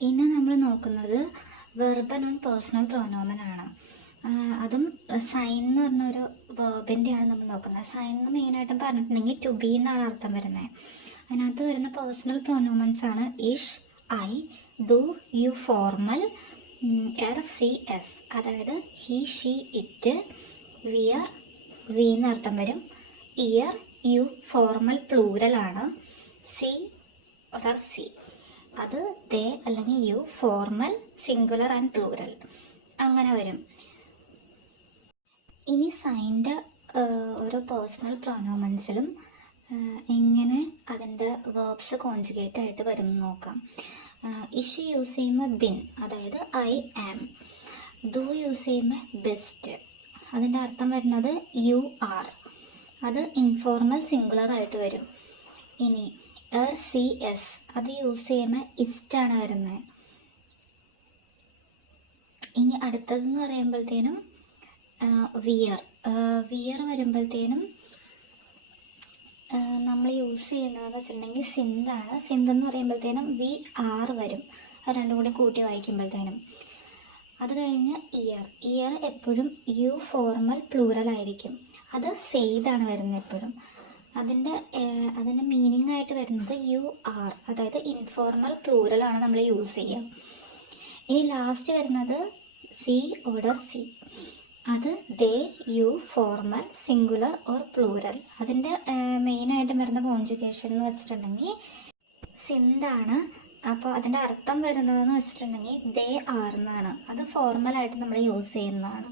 ഇന്ന് നമ്മൾ നോക്കുന്നത് വെർബ് നോൺ പേഴ്സണൽ പ്രൊനോമൻ ആണ്. അതും സൈൻ എന്ന് പറഞ്ഞൊരു വേർബിൻ്റെയാണ് നമ്മൾ നോക്കുന്നത്. സൈൻ എന്ന് മെയിനായിട്ടും പറഞ്ഞിട്ടുണ്ടെങ്കിൽ ടു ബി എന്നാണ് അർത്ഥം വരുന്നത്. അതിനകത്ത് വരുന്ന പേഴ്സണൽ പ്രൊനോമൻസ് ആണ് ഇഷ്, ഐ, ദു, യു ഫോർമൽ, എർ, സി, എസ്. അതായത് ഹി, ഷീ, ഇറ്റ്, വിയർ, വി എന്നർത്ഥം വരും. ഇയർ, യു ഫോർമൽ പ്ലൂരൽ ആണ്. സി ഓർ സി അത് ദേ അല്ലെങ്കിൽ you formal singular and plural അങ്ങനെ വരും. ഇനി സൈൻ്റെ ഓരോ പേഴ്സണൽ പ്രൊനോമൻസിലും എങ്ങനെ അതിൻ്റെ വേർബ്സ് കോൺജുഗേറ്റ് ആയിട്ട് വരും നോക്കാം. ഇഷ് യൂസ് ചെയ്യുമ്പോൾ ബിൻ, അതായത് ഐ ആം. ഡു യൂസ് ചെയ്യുമ്പോൾ ബെസ്റ്റ്, അതിൻ്റെ അർത്ഥം വരുന്നത് യു ആർ, അത് ഇൻഫോർമൽ സിംഗുലർ ആയിട്ട് വരും. ഇനി എർ, സി, എസ് അത് യൂസ് ചെയ്യുമ്പോൾ ഇസ്റ്റാണ് വരുന്നത്. ഇനി അടുത്തതെന്ന് പറയുമ്പോഴത്തേനും വിയർ. വിയർ വരുമ്പോഴത്തേനും നമ്മൾ യൂസ് ചെയ്യുന്നതെന്ന് വെച്ചിട്ടുണ്ടെങ്കിൽ സിന്താണ്. സിന്ത് എന്ന് പറയുമ്പോഴത്തേനും വി ആർ വരും, അത് രണ്ടും കൂടി കൂട്ടി വായിക്കുമ്പോഴത്തേനും. അത് കഴിഞ്ഞ് ഇയർ. ഇയർ എപ്പോഴും യു ഫോർമൽ പ്ലൂറൽ ആയിരിക്കും, അത് സെയ്താണ് വരുന്നത് എപ്പോഴും. അതിൻ്റെ മീനിങ് ആയിട്ട് വരുന്നത് യു ആർ, അതായത് ഇൻഫോർമൽ പ്ലൂറലാണ് നമ്മൾ യൂസ് ചെയ്യുക. ഇനി ലാസ്റ്റ് വരുന്നത് സി ഓർഡർ സി, അത് ദേ, you formal singular or plural. അതിൻ്റെ മെയിനായിട്ട് വരുന്ന കോൺജുഗേഷൻ എന്ന് വെച്ചിട്ടുണ്ടെങ്കിൽ സിന്താണ്. അപ്പോൾ അതിൻ്റെ അർത്ഥം വരുന്നതെന്ന് വെച്ചിട്ടുണ്ടെങ്കിൽ ദേ ആർ എന്നാണ്, അത് ഫോർമലായിട്ട് നമ്മൾ യൂസ് ചെയ്യുന്നതാണ്.